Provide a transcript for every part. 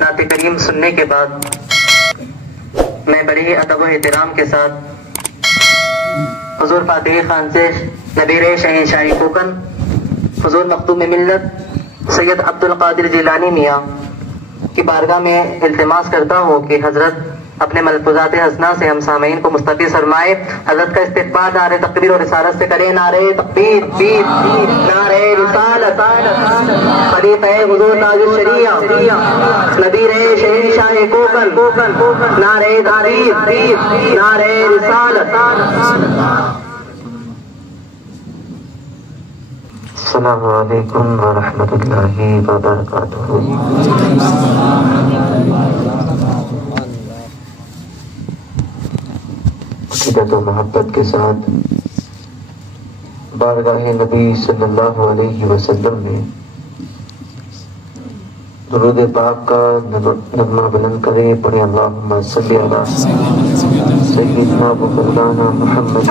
نعت کریم سننے کے بعد میں بڑے ہی ادب و احترام کے ساتھ حضور فاتح خان سے نبیر شہنشاہی کوکن حضور مختوم ملت سید عبد القادر جیلانی میاں کی بارگاہ میں التماس کرتا ہوں کہ حضرت اپنے ملفوظات حسنہ سے ہم سامعین کو مستفیض فرمائے. حضرت کا استقبال نعرہ تکبیر اور رسالت سے کریں. نعرہ تکبیر، نعرہ رسالت، خلیفہ حضور تاج الشریعہ نبیر شہنشاہ کوکن، نعرہ تکبیر، نعرہ رسالت. السلام علیکم ورحمۃ اللہ وبرکاتہ. عقیدت و محبت کے ساتھ بارگاہ نبی صلی اللہ علیہ وسلم میں درود پاک کا نغمہ بلند کرے. پڑھے اللہم صلی علی سیدنا و مولانا محمد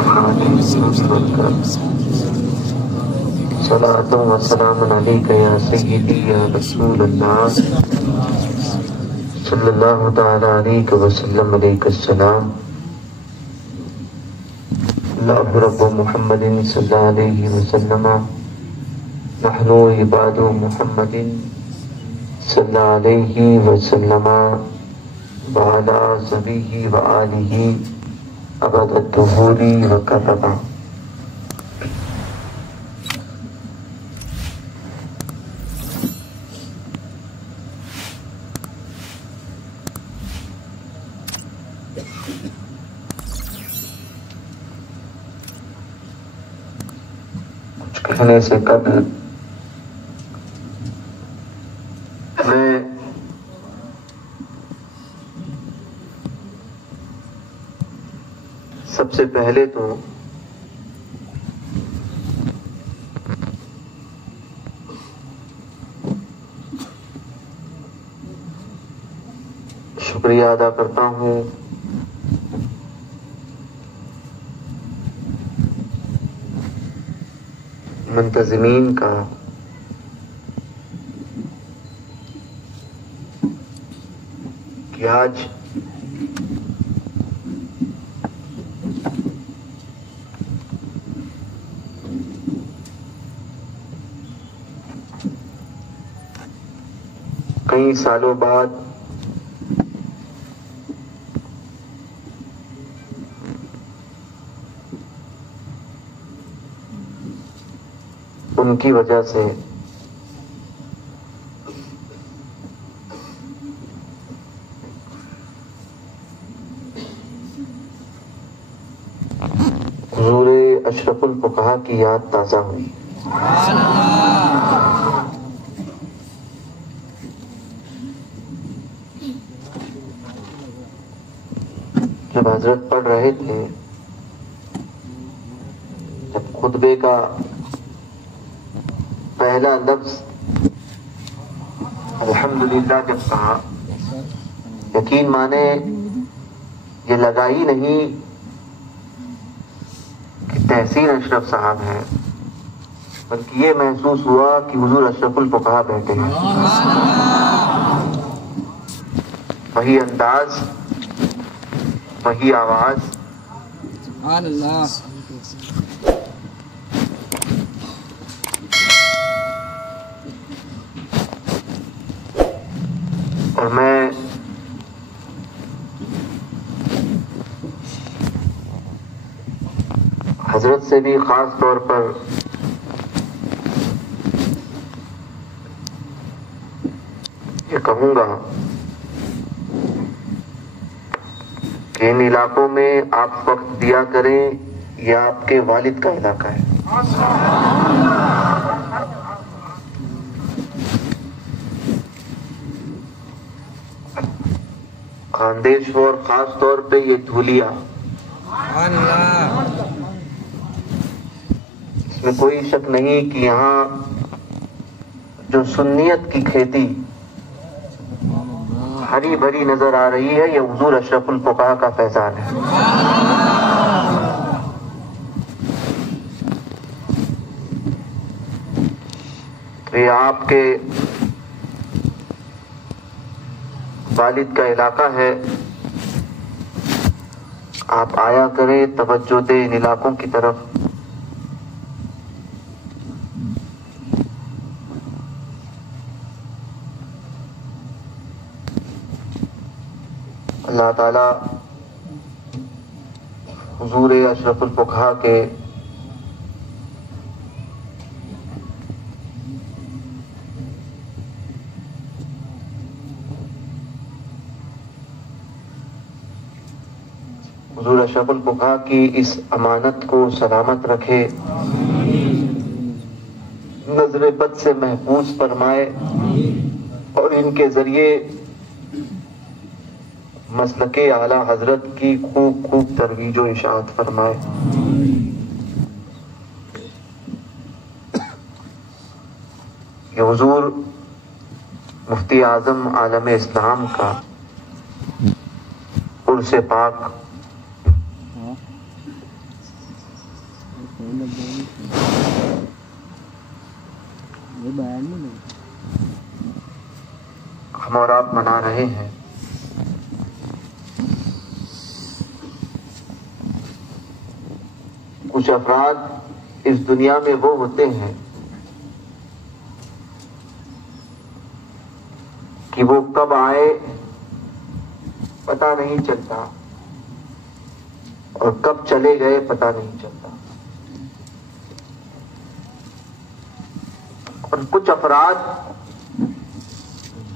صلاۃ و سلام علیک یا سیدی یا رسول اللہ صلی اللہ تعالی علیہ وسلم. علیک السلام. اللہ رب محمد صلی اللہ علیہ وسلم نحن عباد محمد صلی اللہ علیہ وسلم وعلی صحبہ وآلہ ابد الدہور وکرما. کہنے سے قبل میں سب سے پہلے تو شکریہ ادا کرتا ہوں منتظمین کا کہ آج کئی سالوں بعد ان کی وجہ سے حضور اشرف الفقہا کی یاد تازہ ہوئی. جب حضرت پڑھ رہے تھے، جب خطبے کا پہلا لفظ الحمدللہ جب کہا، یقین مانے یہ لگا ہی نہیں کہ تحسین اشرف صاحب ہیں، بلکہ یہ محسوس ہوا کہ حضور اشرف الفقہا بیٹھے ہیں. وہی انداز، وہی آواز، سبحان اللہ. اور میں حضرت سے بھی خاص طور پر یہ کہوں گا کہ ان علاقوں میں آپ وقت دیا کریں، یہ آپ کے والد کا علاقہ ہے. خاندیشور خاص طور پہ یہ دھولیا، اس میں کوئی شک نہیں کہ یہاں جو سنیت کی کھیتی ہری بھری نظر آ رہی ہے، یہ حضور اشرف الفقہا کا فیضان ہے. یہ آپ کے والد کا علاقہ ہے، آپ آیا کریں، توجہ دیں ان علاقوں کی طرف۔ اللہ تعالی حضور اشرف الفقہا کے حضور اشرف الفقہا کی اس امانت کو سلامت رکھے، نظر بد سے محفوظ فرمائے، اور ان کے ذریعے مسلک اعلی حضرت کی خوب خوب ترویج و اشاعت فرمائے۔ یہ حضور مفتی اعظم عالم اسلام کا عرس پاک ہم اور آپ منا رہے ہیں۔ کچھ افراد اس دنیا میں وہ ہوتے ہیں کہ وہ کب آئے پتہ نہیں چلتا اور کب چلے گئے پتہ نہیں چلتا، اور کچھ افراد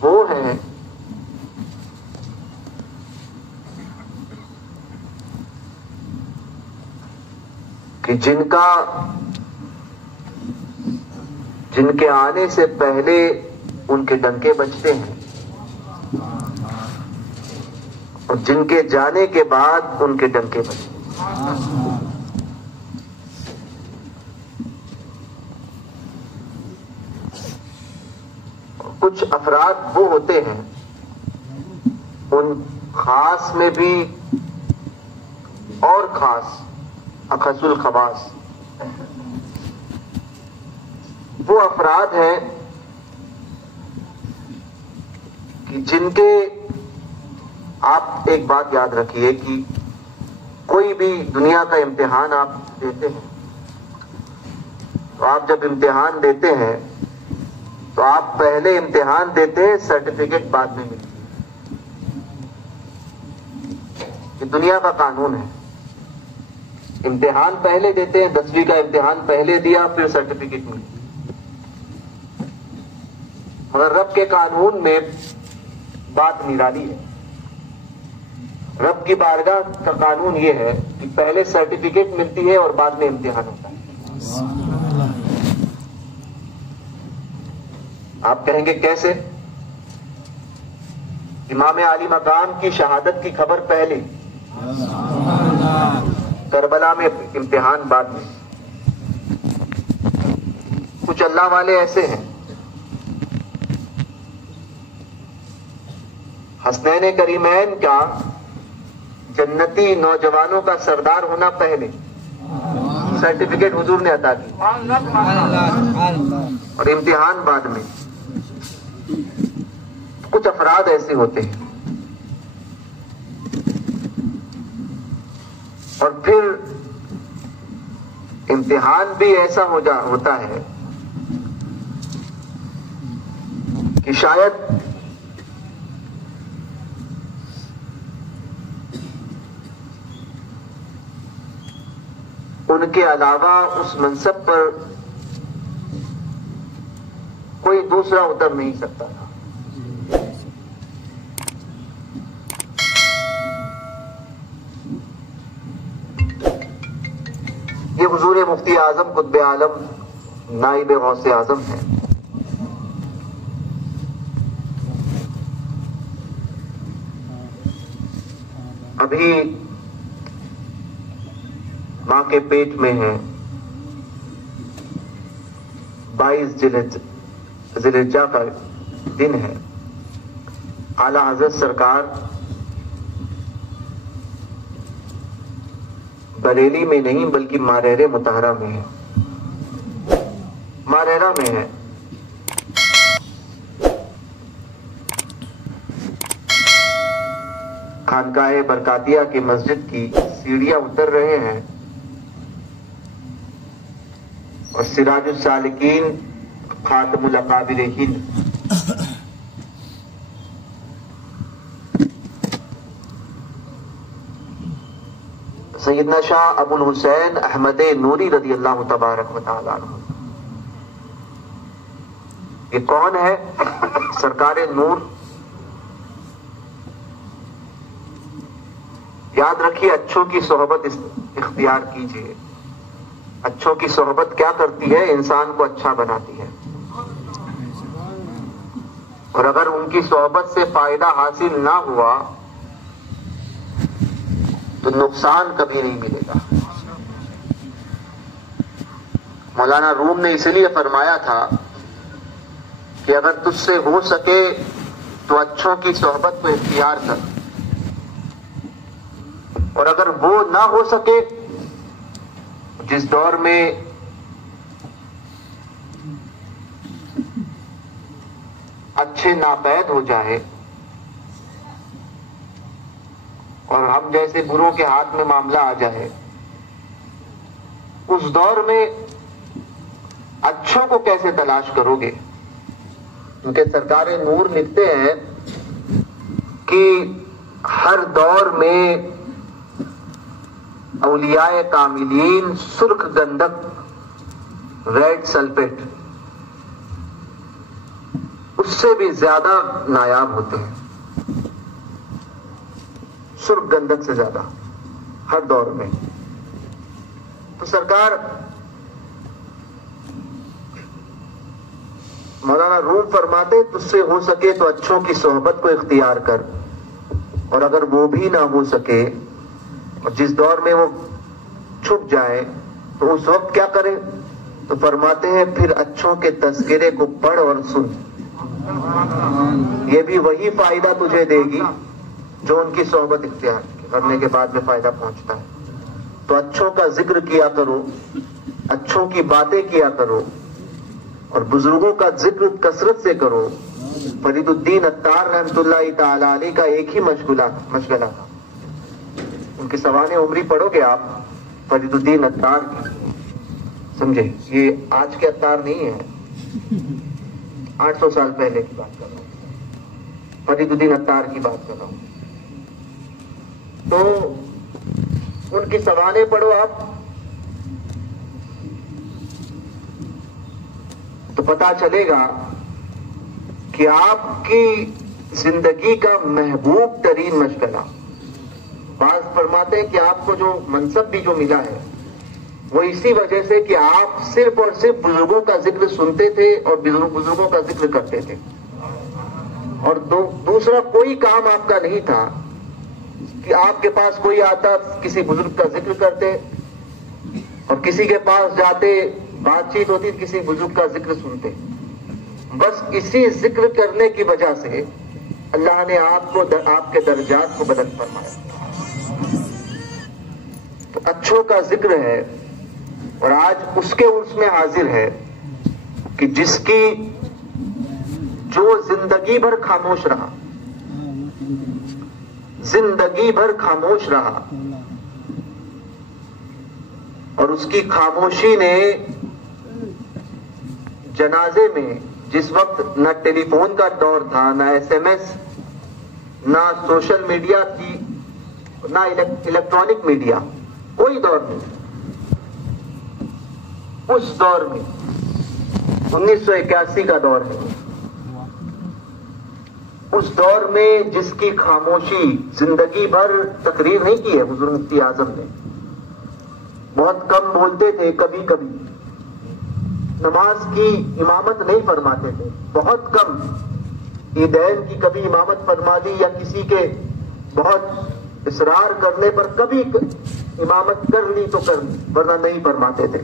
وہ ہیں کہ جن کے آنے سے پہلے ان کے ڈنکے بجتے ہیں، اور جن کے جانے کے بعد ان کے ڈنکے بجتے ہیں۔ کچھ افراد وہ ہوتے ہیں، ان خاص میں بھی اور خاص اخص الخواص، وہ افراد ہیں کہ جن کے آپ ایک بات یاد رکھیے کہ کوئی بھی دنیا کا امتحان آپ دیتے ہیں تو آپ جب امتحان دیتے ہیں تو آپ پہلے امتحان دیتے ہیں، سرٹیفکیٹ بعد میں ملتی ہے۔ یہ دنیا کا قانون ہے، امتحان پہلے دیتے ہیں، 10ویں کا امتحان پہلے دیا پھر سرٹیفکیٹ ملی۔ مگر رب کے قانون میں بات نرالی ہے۔ رب کی بارگاہ کا قانون یہ ہے کہ پہلے سرٹیفکیٹ ملتی ہے اور بعد میں امتحان ہوتا ہے۔ آپ کہیں گے کیسے؟ امام عالی مقام کی شہادت کی خبر پہلے، کربلا میں امتحان بعد میں۔ کچھ اللہ والے ایسے ہیں، حسنین کریمین کا جنتی نوجوانوں کا سردار ہونا پہلے، سرٹیفکیٹ حضور نے عطا کی، اور امتحان بعد میں۔ کچھ افراد ایسے ہوتے ہیں، اور پھر امتحان بھی ایسا ہوتا ہے کہ شاید ان کے علاوہ اس منصب پر کوئی دوسرا اتر نہیں سکتا تھا۔ یہ حضور مفتی اعظم قطب عالم نائب غوث اعظم ہیں۔ ابھی ماں کے پیٹ میں ہے، 22 ذی الحجہ کا دن ہے۔ اعلی حضرت سرکار بریلی میں نہیں بلکہ مارہرہ مطہرہ میں ہے، مارہرہ میں ہے۔ خانقاہ برکاتیہ کی مسجد کی سیڑھیاں اتر رہے ہیں اور سراج السالکین خاتم الاکابر ہند سیدنا شاہ ابو الحسین احمد نوری رضی اللہ تبارک و تعالی عنہ، یہ کون ہے؟ سرکار نور. یاد رکھیے، اچھوں کی صحبت اختیار کیجیے. اچھوں کی صحبت کیا کرتی ہے؟ انسان کو اچھا بناتی ہے. اور اگر ان کی صحبت سے فائدہ حاصل نہ ہوا تو نقصان کبھی نہیں ملے گا. مولانا روم نے اس لیے فرمایا تھا کہ اگر تجھ سے ہو سکے تو اچھوں کی صحبت کو اختیار کر، اور اگر وہ نہ ہو سکے، جس دور میں اچھے ناپید ہو جائے اور ہم جیسے بروں کے ہاتھ میں معاملہ آ جائے، اس دور میں اچھوں کو کیسے تلاش کرو گے؟ کیونکہ سرکار نور لکھتے ہیں کہ ہر دور میں اولیاء کاملین سرخ گندک ریڈ سلفیٹ اس سے بھی زیادہ نایاب ہوتے ہیں، سرخ گندک سے زیادہ ہر دور میں. تو سرکار مولانا روم فرماتے تجھ سے ہو سکے تو اچھوں کی صحبت کو اختیار کر، اور اگر وہ بھی نہ ہو سکے اور جس دور میں وہ چھپ جائے تو اس وقت کیا کرے؟ تو فرماتے ہیں پھر اچھوں کے تذکرے کو پڑھ اور سن. یہ بھی وہی فائدہ تجھے دے گی جو ان کی صحبت اختیار کرنے کے بعد میں فائدہ پہنچتا ہے. تو اچھوں کا ذکر کیا کرو، اچھوں کی باتیں کیا کرو، اور بزرگوں کا ذکر کثرت سے کرو. فرید الدین عطار رحمۃ اللہ تعالی علیہ کا ایک ہی مشغلہ تھا. ان کی سوانح عمری پڑھو گے آپ فرید الدین عطار کی، سمجھے؟ یہ آج کے عطار نہیں ہے، 800 سال پہلے کی بات کر رہا ہوں، فرید الدین عطار کی بات کر رہا ہوں. تو ان کی سوانح پڑھو آپ تو پتا چلے گا کہ آپ کی زندگی کا محبوب ترین مشغلہ. بعض فرماتے ہیں کہ آپ کو جو منصب بھی جو ملا ہے وہ اسی وجہ سے کہ آپ صرف اور صرف بزرگوں کا ذکر سنتے تھے اور بزرگوں کا ذکر کرتے تھے، اور دوسرا کوئی کام آپ کا نہیں تھا کہ آپ کے پاس کوئی آتا کسی بزرگ کا ذکر کرتے، اور کسی کے پاس جاتے بات چیت ہوتی کسی بزرگ کا ذکر سنتے. بس اسی ذکر کرنے کی وجہ سے اللہ نے آپ کے درجات کو بلند فرمایا. تو اچھوں کا ذکر ہے، اور آج اس کے عرص میں حاضر ہے کہ جس کی جو زندگی بھر خاموش رہا، زندگی بھر خاموش رہا، اور اس کی خاموشی نے جنازے میں، جس وقت نہ ٹیلی فون کا دور تھا، نہ ایس ایم ایس، نہ سوشل میڈیا کی، نہ الیکٹرانک میڈیا، کوئی دور نہیں. اس دور میں 1981 کا دور ہے، اس دور میں جس کی خاموشی زندگی بھر تقریر نہیں کی ہے حضور مفتی اعظم نے، بہت کم بولتے تھے، کبھی کبھی نماز کی امامت نہیں فرماتے تھے، بہت کم. عیدین کی کبھی امامت فرما دی یا کسی کے بہت اصرار کرنے پر کبھی امامت کر لی تو کر لی، ورنہ نہیں فرماتے تھے.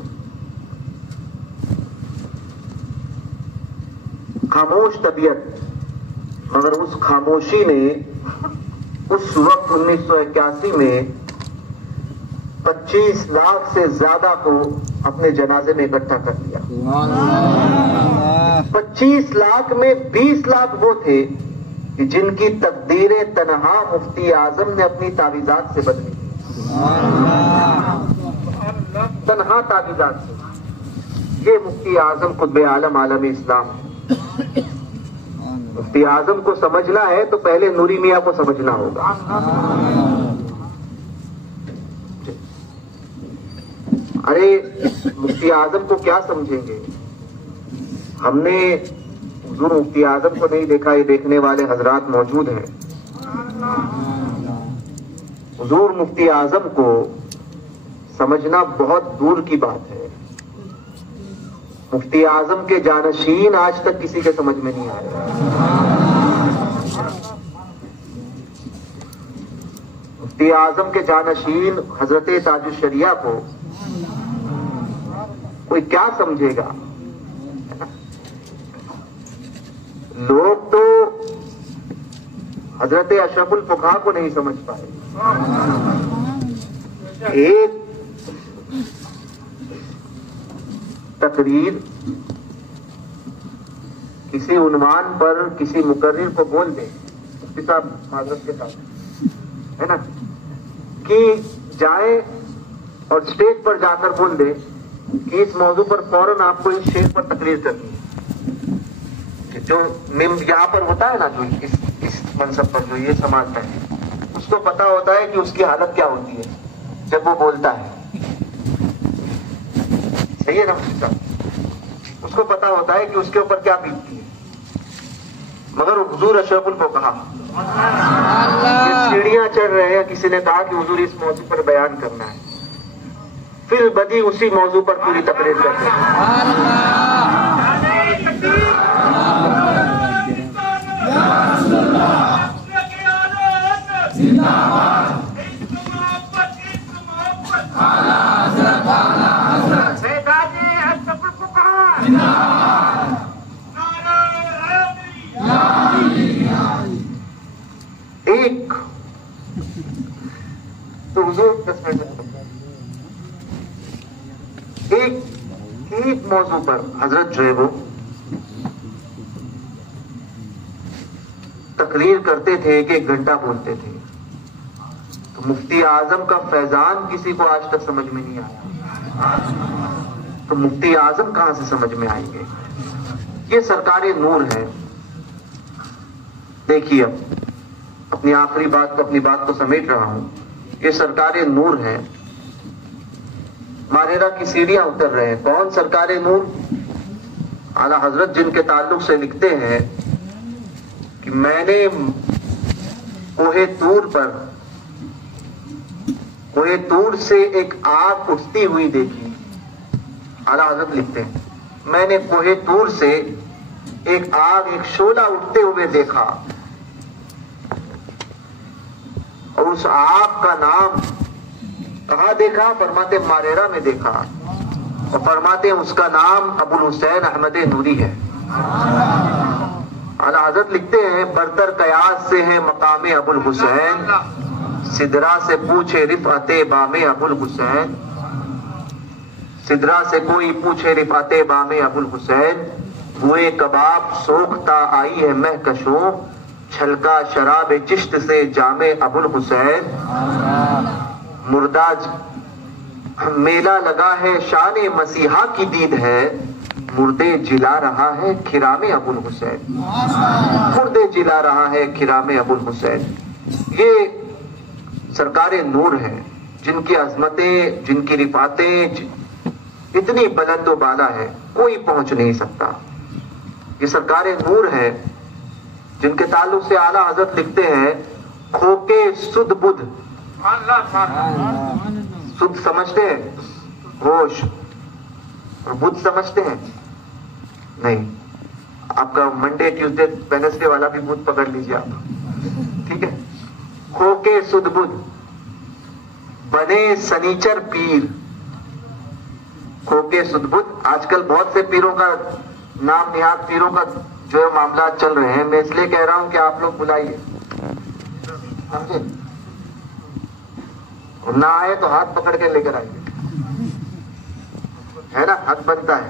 خاموش طبیعت، مگر اس خاموشی نے اس وقت 1981 میں 25 لاکھ سے زیادہ کو اپنے جنازے میں اکٹھا کر دیا. 25 لاکھ میں 20 لاکھ وہ تھے کہ جن کی تقدیریں تنہا مفتی اعظم نے اپنی تعویذات سے بدلی، تنہا تعویذات سے. یہ مفتی اعظم قطب عالم عالم اسلام ہے. مفتی اعظم کو سمجھنا ہے تو پہلے نوری میاں کو سمجھنا ہوگا. ارے مفتی اعظم کو کیا سمجھیں گے؟ ہم نے حضور مفتی اعظم کو نہیں دیکھا، یہ دیکھنے والے حضرات موجود ہیں. حضور مفتی اعظم کو سمجھنا بہت دور کی بات ہے. مفتی اعظم کے جانشین آج تک کسی کے سمجھ میں نہیں آئے. مفتی اعظم کے جانشین حضرت تاج الشریعہ کو کوئی کیا سمجھے گا؟ لوگ تو حضرت اشرف الفقہاء کو نہیں سمجھ پائے. ایک تقریر کسی عنوان پر کسی مقرر کو بول دیں، مفتی صاحب معذرت کے ساتھ ہے نا، کہ جائیں اور اسٹیج پر جا کر بول دیں کہ اس موضوع پر فوراً آپ کو اس شعر پر تقریر کرنی ہے. کہ جو یہاں پر ہوتا ہے نا، جو اس منصب پر جو یہ سماجتا ہے، اس کو پتا ہوتا ہے کہ اس کی حالت کیا ہوتی ہے جب وہ بولتا ہے. صحیح ہے نا مفتی صاحب؟ اس کو پتا ہوتا ہے کہ اس کے اوپر کیا بیتتی ہے. مگر حضور اشرف الفقہاء سیڑھیاں چڑھ رہے ہیں، کسی نے کہا کہ حضور اس موضوع پر بیان کرنا ہے، پھر بدی اسی موضوع پر پوری تقریر کرتے ہیں. ایک تو حضور ایک موضوع پر حضرت جو ہے وہ تقریر کرتے تھے، ایک گھنٹہ بولتے تھے. تو مفتی اعظم کا فیضان کسی کو آج تک سمجھ میں نہیں آیا، تو مفتی اعظم کہاں سے سمجھ میں آئیں گے؟ یہ سرکار نور ہے. دیکھیے اب اپنی آخری بات کو، اپنی بات کو سمیٹ رہا ہوں. یہ سرکار نور ہے. مانیرا کی سیڑھیاں اتر رہے ہیں. کون سرکار نور؟ اعلیٰ حضرت جن کے تعلق سے لکھتے ہیں کہ میں نے کوہ طور سے ایک آگ اٹھتی ہوئی دیکھی. اعلیٰ حضرت لکھتے ہیں میں نے کوہ طور سے ایک آگ، ایک شعلہ اٹھتے ہوئے دیکھا، اور اس آگ کا نام کہاں دیکھا؟ فرماتے ماریرا میں دیکھا، اور فرماتے اس کا نام ابو الحسین احمد نوری ہے. اعلیٰ حضرت لکھتے ہیں برتر قیاس سے ہے مقام ابو الحسین، سدرا سے پوچھے رفعت بام ابو الحسین. سدرا سے کوئی پوچھے رفعت بام ابو الحسین، ہوئے کباب سوکھتا آئی ہے مہکشوں، چھلکا شراب چشت سے جام ابو الحسین. مرداج میلہ لگا ہے شان مسیحا کی دید ہے، مردے جلا رہا ہے کھرام ابو الحسین. مردے جلا رہا ہے کھرام ابو الحسین. یہ سرکار نور ہے جن کی عظمتیں، جن کی رفعتیں اتنی بلند و بالا ہے کوئی پہنچ نہیں سکتا. یہ سرکار نور ہے جن کے تعلق سے اعلیٰ حضرت لکھتے ہیں کھوکے سدھ بدھ. سدھ سمجھتے ہیں ہوش، اور بدھ سمجھتے ہیں نہیں. آپ کا منڈے ٹیوزڈے ویڈنسڈے والا بھی بدھ پکڑ لیجیے آپ، ٹھیک ہے. کھوکے سدھ بدھ بنے سنیچر پیر. کھوکے سدھ بدھ. آج کل بہت سے پیروں کا نام نہاد پیروں کا جو ہے معاملات چل رہے ہیں. میں اس لیے کہہ رہا ہوں کہ آپ لوگ بلائیے، سمجھے، اور نہ آئے تو ہاتھ پکڑ کے لے کر آئیے، ہے نا، حق بنتا ہے.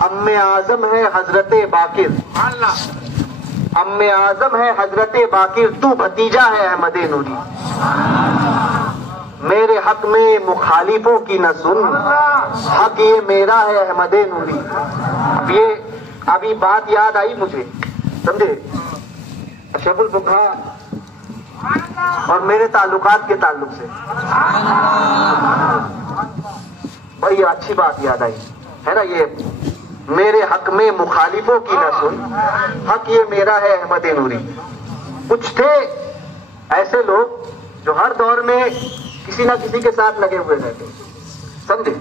ام اعظم ہے حضرت باقر، ام اعظم ہے حضرت باقر، تو بھتیجا ہے احمد نوری، میرے حق میں مخالفوں کی نہ سن، حق یہ میرا ہے احمد نوری۔ ابھی بات یاد آئی مجھے، سمجھے، اشرف الفقہاء اور میرے تعلقات کے تعلق سے بڑی اچھی بات یاد آئی ہے نا، یہ میرے حق میں مخالفوں کی نہ سن، حق یہ میرا ہے احمد نوری۔ کچھ تھے ایسے لوگ جو ہر دور میں کسی نہ کسی کے ساتھ لگے ہوئے رہتے، سمجھے،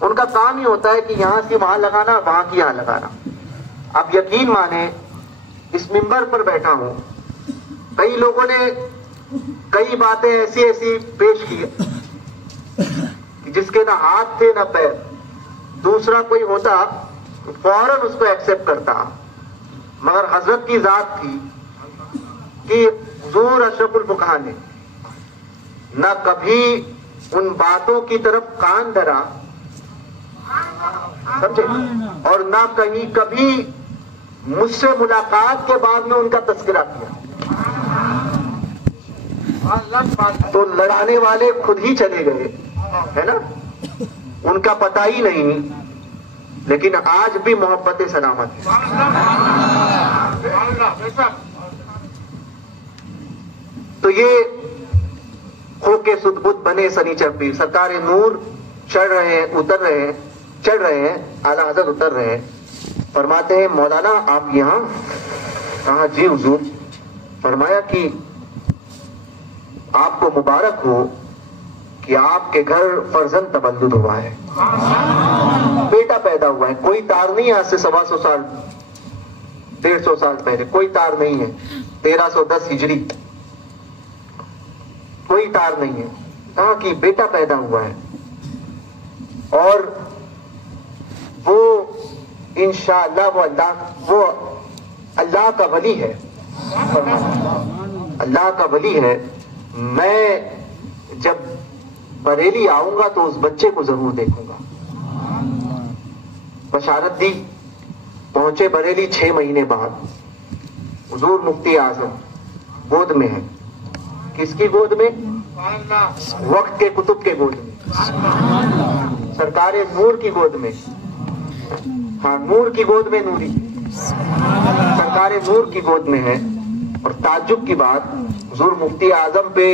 ان کا کام ہی ہوتا ہے کہ یہاں سے وہاں لگانا، وہاں کی یہاں لگانا۔ اب یقین مانے اس منبر پر بیٹھا ہوں، کئی لوگوں نے کئی باتیں ایسی ایسی پیش کی جس کے نہ ہاتھ تھے نہ پیر، دوسرا کوئی ہوتا فوراً اس کو ایکسپٹ کرتا، مگر حضرت کی ذات تھی کہ حضور اشرف الفقہاء نے نہ کبھی ان باتوں کی طرف کان دھرا، سمجھے، اور نہ کہیں کبھی مجھ سے ملاقات کے بعد میں ان کا تذکرہ کیا۔ تو لڑانے والے خود ہی چلے گئے ہے نا، ان کا پتہ ہی نہیں، لیکن آج بھی محبت سلامت ہے۔ تو یہ خو کے سدبت بنے سنیچر پیر، سرکار نور چڑھ رہے ہیں، اتر رہے ہیں، چڑھ رہے ہیں، اعلیٰ حضرت اتر رہے ہیں، فرماتے ہیں مولانا آپ یہاں؟ کہا جی حضور۔ فرمایا کہ آپ کو مبارک ہو کہ آپ کے گھر فرزند تولد ہوا ہے، بیٹا پیدا ہوا ہے، کوئی تار نہیں ہے، آج سے 125 سال 150 سال پہلے کوئی تار نہیں ہے، 1310 ہجری کوئی تار نہیں ہے، کہا کہ بیٹا پیدا ہوا ہے اور وہ انشاءاللہ وہ اللہ کا ولی ہے، اللہ کا ولی ہے، میں جب بریلی آؤں گا تو اس بچے کو ضرور دیکھوں گا۔ بشارت دی، پہنچے بریلی 6 مہینے بعد، حضور مفتی اعظم گود میں ہے، کس کی گود میں؟ وقت کے کتب کے گود میں، سرکار نور کی گود میں، ہاں نور کی گود میں، نوری سرکار نور کی گود میں ہے۔ اور تعجب کی بات، حضور مفتی اعظم پہ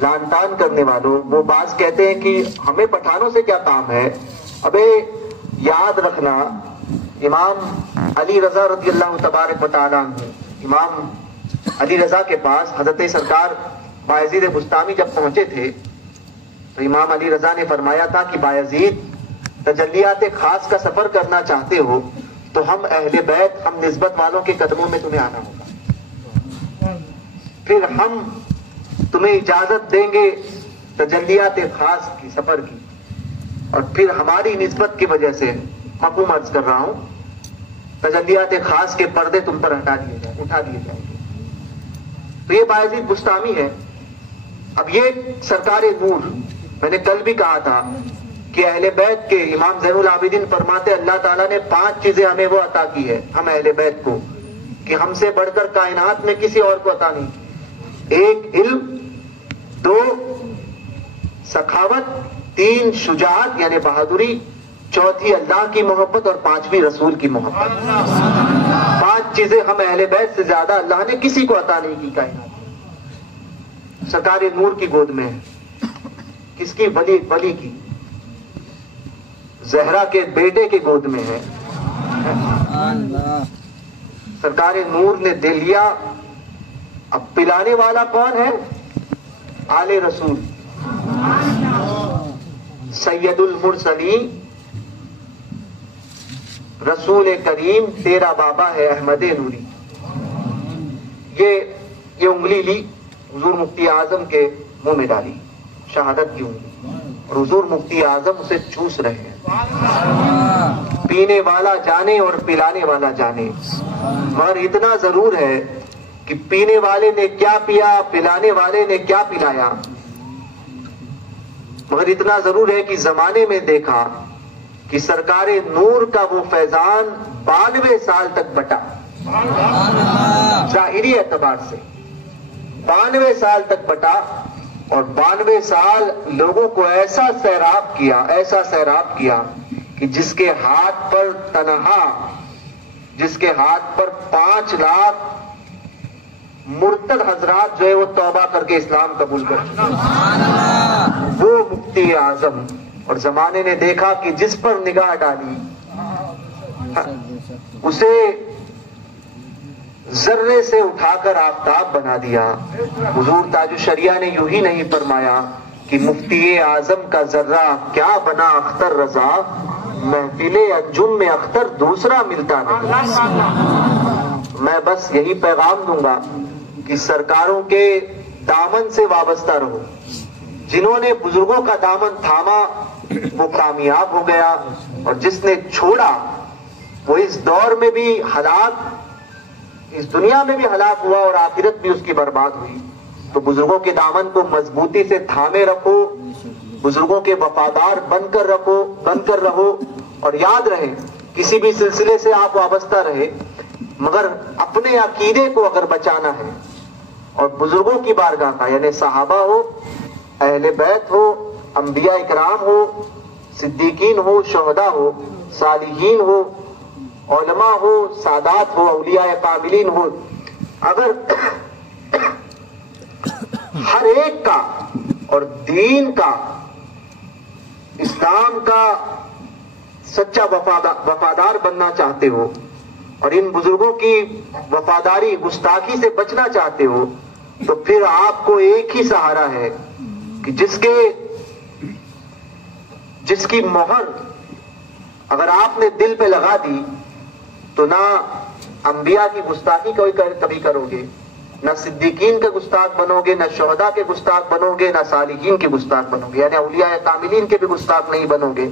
لان تان کرنے والوں، وہ بعض کہتے ہیں کہ ہمیں پٹھانوں سے کیا کام ہے۔ ابے یاد رکھنا، امام علی رضا رضی اللہ تبارک و تعالیٰ عنہ، امام علی رضا کے پاس حضرت سرکار بایزید بستامی جب پہنچے تھے تو امام علی رضا نے فرمایا تھا کہ بایزید تجلیات خاص کا سفر کرنا چاہتے ہو تو ہم اہل بیت، ہم نسبت والوں کے قدموں میں تمہیں آنا ہوگا، پھر ہم تمہیں اجازت دیں گے تجلیات خاص کی سفر کی، اور پھر ہماری نسبت کی وجہ سے مفہوم عرض کر رہا ہوں، تجلیات خاص کے پردے تم پر اٹھا دیے جائیں گے۔ تو یہ بایزید بستامی ہے۔ اب یہ سرکار نور، میں نے کل بھی کہا تھا کہ اہل بیت کے امام زین العابدین فرماتے اللہ تعالیٰ نے 5 چیزیں ہمیں وہ عطا کی ہے، ہم اہل بیت کو، کہ ہم سے بڑھ کر کائنات میں کسی اور کو عطا نہیں کی۔ 1 علم، 2 سخاوت، 3 شجاعت یعنی بہادری، 4 اللہ کی محبت، اور 5ویں رسول کی محبت۔ 5 چیزیں ہم اہل بیت سے زیادہ اللہ نے کسی کو عطا نہیں کی کائنات۔ سرکار نور کی گود میں ہے، کس کی؟ ولی کی، زہرا کے بیٹے کی گود میں ہے۔ سرکار نور نے دے لیا، اب پلانے والا کون ہے؟ آل رسول، سید المرسلین، رسول کریم، تیرا بابا ہے احمد نوری۔ یہ انگلی لی، حضور مفتی اعظم کے منہ میں ڈالی، شہادت کی انگلی، اور حضور مفتی اعظم اسے چوس رہے ہیں۔ پینے والا جانے اور پلانے والا جانے، مگر اتنا ضرور ہے کہ پینے والے نے کیا پیا، پلانے والے نے کیا پلایا، مگر اتنا ضرور ہے کہ زمانے میں دیکھا کہ سرکار نور کا وہ فیضان 92 سال تک بٹا، ظاہری اعتبار سے 92 سال تک بٹا، اور 92 سال لوگوں کو ایسا سیراب کیا کہ جس کے ہاتھ پر تنہا، جس کے ہاتھ پر 5 لاکھ مرتد حضرات جو ہے وہ توبہ کر کے اسلام قبول کر چکے، وہ مفتی اعظم، اور زمانے نے دیکھا کہ جس پر نگاہ ڈالی اسے ذرے سے اٹھا کر آفتاب بنا دیا۔ حضور تاج الشریعہ نے یوں ہی نہیں فرمایا کہ مفتی اعظم کا ذرہ کیا بنا اختر رضا، محفل انجم میں اختر دوسرا ملتا نہیں۔ میں بس یہی پیغام دوں گا کہ سرکاروں کے دامن سے وابستہ رہو، جنہوں نے بزرگوں کا دامن تھاما وہ کامیاب ہو گیا، اور جس نے چھوڑا وہ اس دور میں بھی ہلاک، اس دنیا میں بھی ہلاک ہوا اور آخرت بھی اس کی برباد ہوئی۔ تو بزرگوں کے دامن کو مضبوطی سے تھامے رکھو، بزرگوں کے وفادار بن کر رہو، اور یاد رہے کسی بھی سلسلے سے آپ وابستہ رہے، مگر اپنے عقیدے کو اگر بچانا ہے، اور بزرگوں کی بارگاہ کا یعنی صحابہ ہو، اہل بیت ہو، انبیاء اکرام ہو، صدیقین ہو، شہداء ہو، صالحین ہو، علماء ہو، سادات ہو، اولیاء کاملین ہو، اگر ہر ایک کا اور دین کا، اسلام کا سچا وفادار بننا چاہتے ہو، اور ان بزرگوں کی وفاداری گستاخی سے بچنا چاہتے ہو، تو پھر آپ کو ایک ہی سہارا ہے کہ جس کی مہر اگر آپ نے دل پہ لگا دی تو نہ انبیاء کی گستاخی کبھی کرو گے، نہ صدیقین کے گستاخ بنو گے، نہ شہداء کے گستاخ بنو گے، نہ صالحین کے گستاخ بنو گے، یعنی اولیاء کاملین کے بھی گستاخ نہیں بنو گے،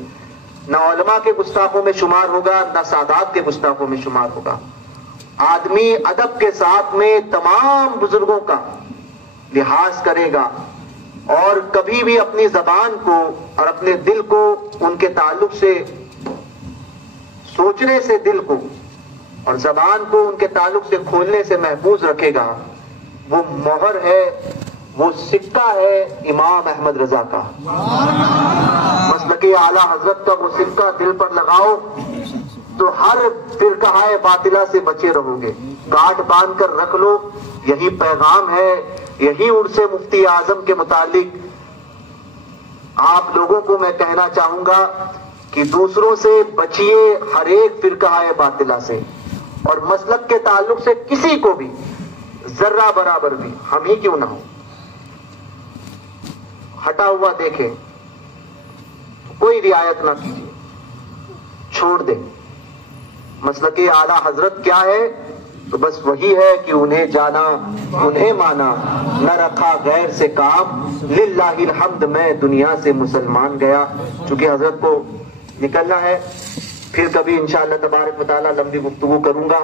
نہ علماء کے گستاخوں میں شمار ہوگا، نہ سادات کے گستاخوں میں شمار ہوگا۔ آدمی ادب کے ساتھ میں تمام بزرگوں کا لحاظ کرے گا، اور کبھی بھی اپنی زبان کو اور اپنے دل کو ان کے تعلق سے سوچنے سے، دل کو اور زبان کو ان کے تعلق سے کھولنے سے محفوظ رکھے گا۔ وہ مہر ہے، وہ سکہ ہے امام احمد رضا کا، مسلک اعلیٰ حضرت کا وہ سکہ دل پر لگاؤ تو ہر فرقہ باطلہ سے بچے رہو گے، گاٹھ باندھ کر رکھ لو۔ یہی پیغام ہے، یہی عرص مفتی اعظم کے متعلق آپ لوگوں کو میں کہنا چاہوں گا کہ دوسروں سے بچیے، ہر ایک فرقہ باطلہ سے، اور مسلک کے تعلق سے کسی کو بھی ذرہ برابر بھی، ہم ہی کیوں نہ ہو، ہٹا ہوا دیکھیں، کوئی رعایت نہ کیجیے، چھوڑ دیں۔ مسلک اعلیٰ حضرت کیا ہے؟ تو بس وہی ہے کہ انہیں جانا، انہیں مانا، نہ رکھا غیر سے کام، للہ الحمد میں دنیا سے مسلمان گیا۔ چونکہ حضرت کو نکلنا ہے، پھر کبھی انشاءاللہ تبارک و تعالیٰ لمبی گفتگو کروں گا۔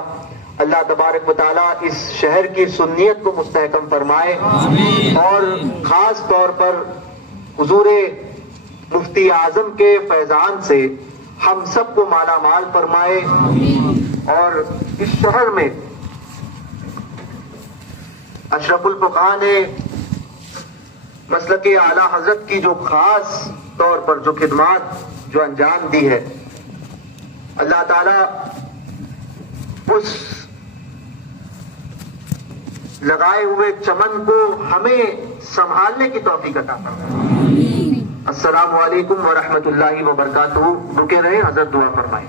اللہ تبارک و تعالیٰ اس شہر کی سنیت کو مستحکم فرمائے، اور خاص طور پر حضور مفتی اعظم کے فیضان سے ہم سب کو مالا مال فرمائے، اور اس شہر میں اشرف الفقہاء نے مسلک اعلیٰ حضرت کی جو خاص طور پر جو خدمات جو انجام دی ہے، اللہ تعالیٰ اس لگائے ہوئے چمن کو ہمیں سنبھالنے کی توفیق عطا فرمائے۔ السلام علیکم ورحمۃ اللہ وبرکاتہ۔ رکے رہے، حضرت دعا فرمائیں۔